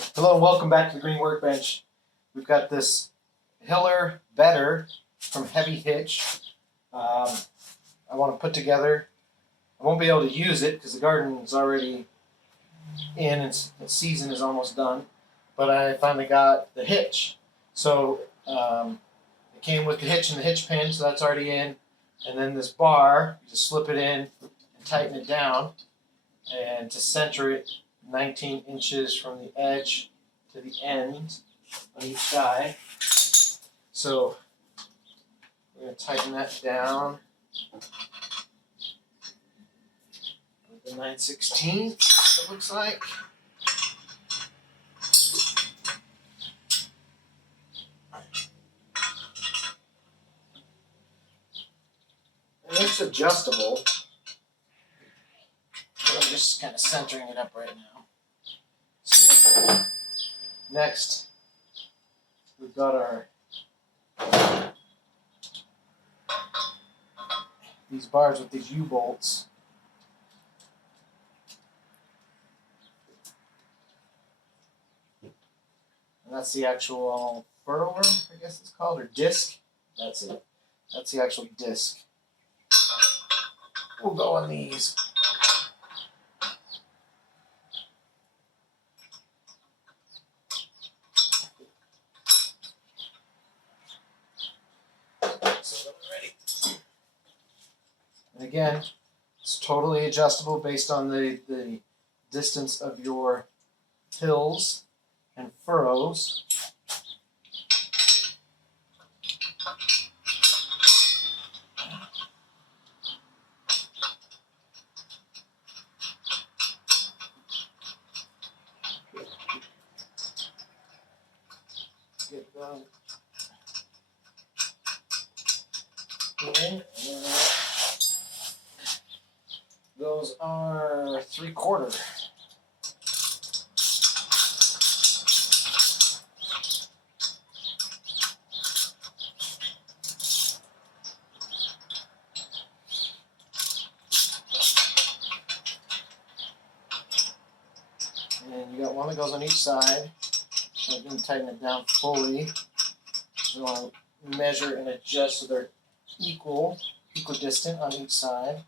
Hello and welcome back to the Green Workbench. We've got this Hiller Better from Hitch. I want to put together. I won't be able to use it because the garden is already in. Its season is almost done. But I finally got the hitch. So it came with the hitch and the hitch pin, so that's already in. And then this bar, you just slip it in and tighten it down. And to center it 19 inches from the edge to the end on each side. So we're going to tighten that down with the 9/16, it looks like. And it's adjustable, but I'm just kind of centering it up right now. So next, we've got these bars with these U-bolts. And that's the actual furrower, I guess it's called, or disc. That's it. That's the actual disc. We'll go on these. And again, it's totally adjustable based on the distance of your hills and furrows. Get them in. Those are 3/4. And you got one that goes on each side. So I'm going to tighten it down fully. You want to measure and adjust so they're equidistant on each side.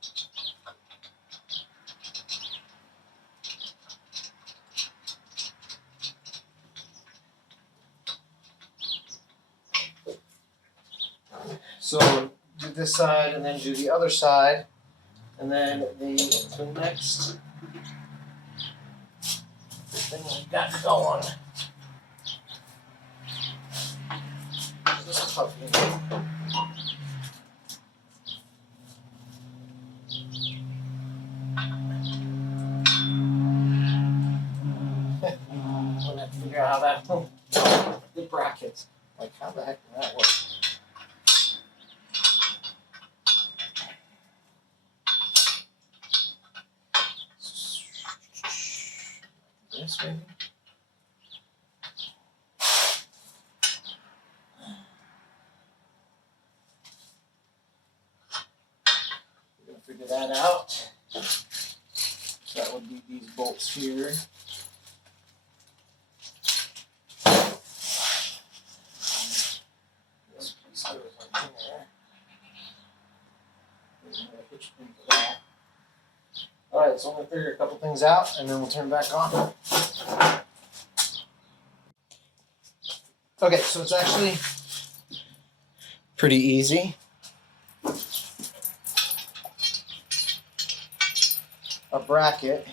So do this side and then do the other side, and then the next thing we've got going. This puppy. I'm gonna have to figure out how that the brackets. Like how the heck did that work? This maybe? We're gonna figure that out. That would be these bolts here. This piece goes on here. There's another hitch pin for that. Alright, so I'm going to figure a couple things out and then we'll turn back on. Okay, so it's actually pretty easy. A bracket, I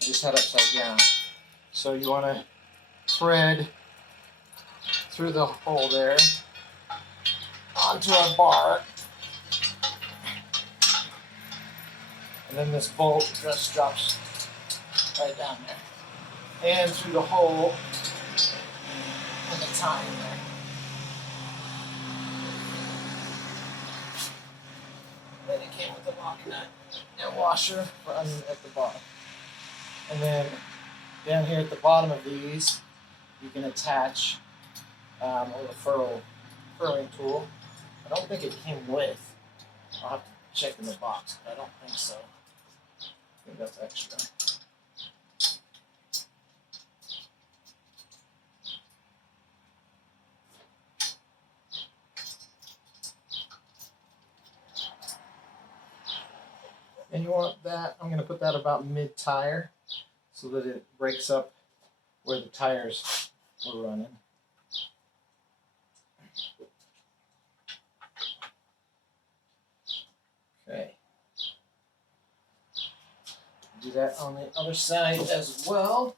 just had upside down. So you want to thread through the hole there onto our bar. And then this bolt just drops right down there. And through the hole in the tine there. Then it came with a lock nut and washer at the bottom. And then down here at the bottom of these, you can attach a little furrowing tool. I don't think it came with. I'll have to check in the box, but I don't think so. I think that's extra. And you want that, I'm going to put that about mid-tire so that it breaks up where the tires were running. Okay. Do that on the other side as well.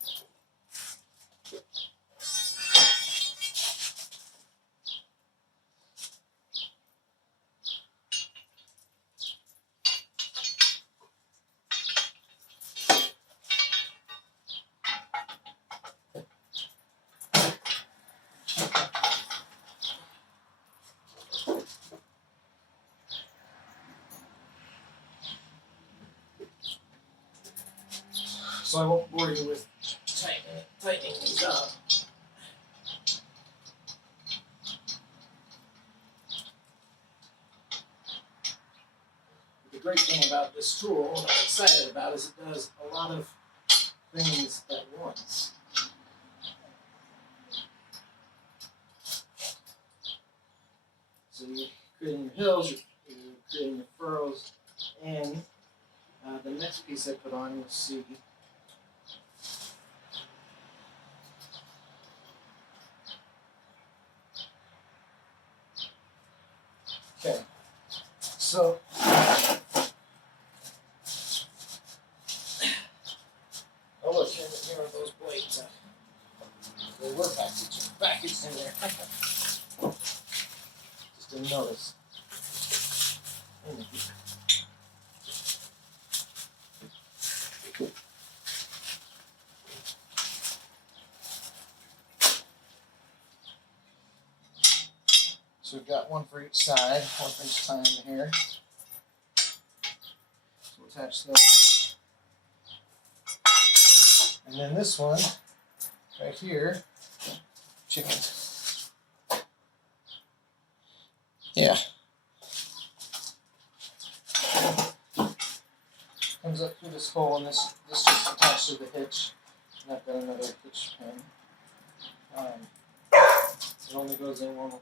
So I won't bore you with tightening these up. The great thing about this tool, what I'm excited about, is it does a lot of things at once. So you're creating your hills, you're creating your furrows, and the next piece I put on, you'll see. Okay, so oh look, here are those blades. They were packaged in there. Just didn't notice. So we've got one for each side, one for each time here. So we'll attach those. And then this one, right here, chickens. Yeah. Comes up through this hole, and this just attached to the hitch. And I've got another hitch pin. It only goes in one.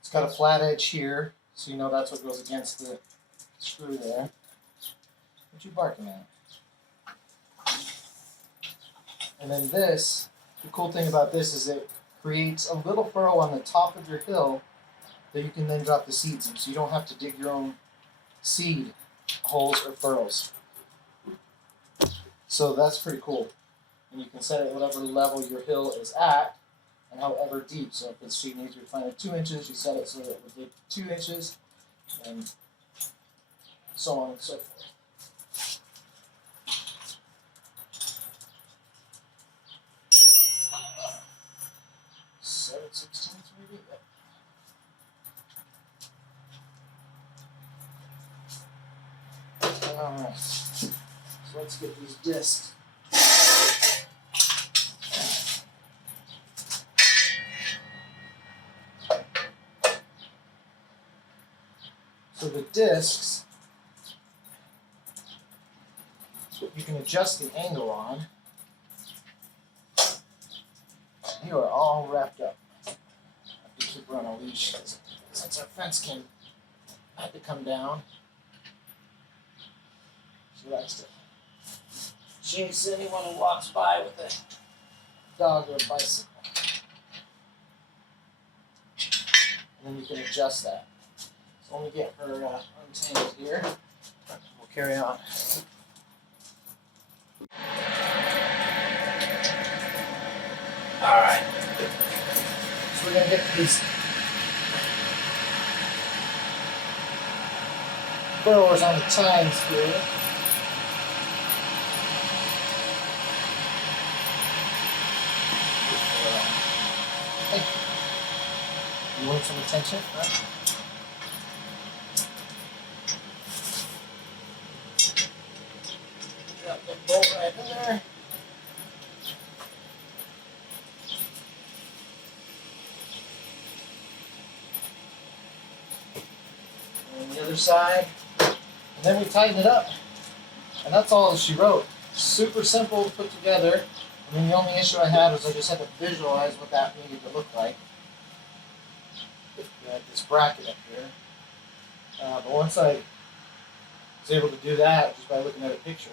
It's got a flat edge here, so you know that's what goes against the screw there. What you barking at? And then this, the cool thing about this is it creates a little furrow on the top of your hill that you can then drop the seeds in, so you don't have to dig your own seed holes or furrows. So that's pretty cool. And you can set it at whatever level your hill is at, and however deep. So if it's she needs to be planted 2 inches, you set it so that it would dig 2 inches, and so on and so forth. 7/16 maybe? Yep. Alright. So let's get these discs. So the discs, you can adjust the angle on. You are all wrapped up. I have to keep her on a leash since our fence had to come down. She likes to chase anyone who walks by with a dog or a bicycle. And then you can adjust that. So when we get her untangled here, we'll carry on. Alright. So we're going to get these furrows on the tines here. Hey. You want some attention? Right? Drop the bolt right in there. And the other side. And then we tighten it up. And that's all she wrote. Super simple to put together. I mean, the only issue I had was I just had to visualize what that needed to look like. This bracket up here. But once I was able to do that just by looking at a picture.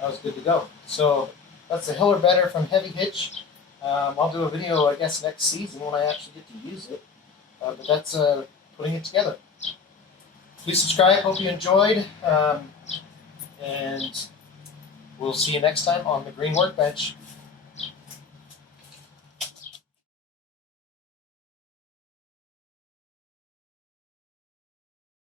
That was good to go. So that's the Hiller better from Heavy Hitch. I'll do a video, I guess, next season when I actually get to use it. But that's putting it together. Please subscribe. Hope you enjoyed. And we'll see you next time on the Green Workbench.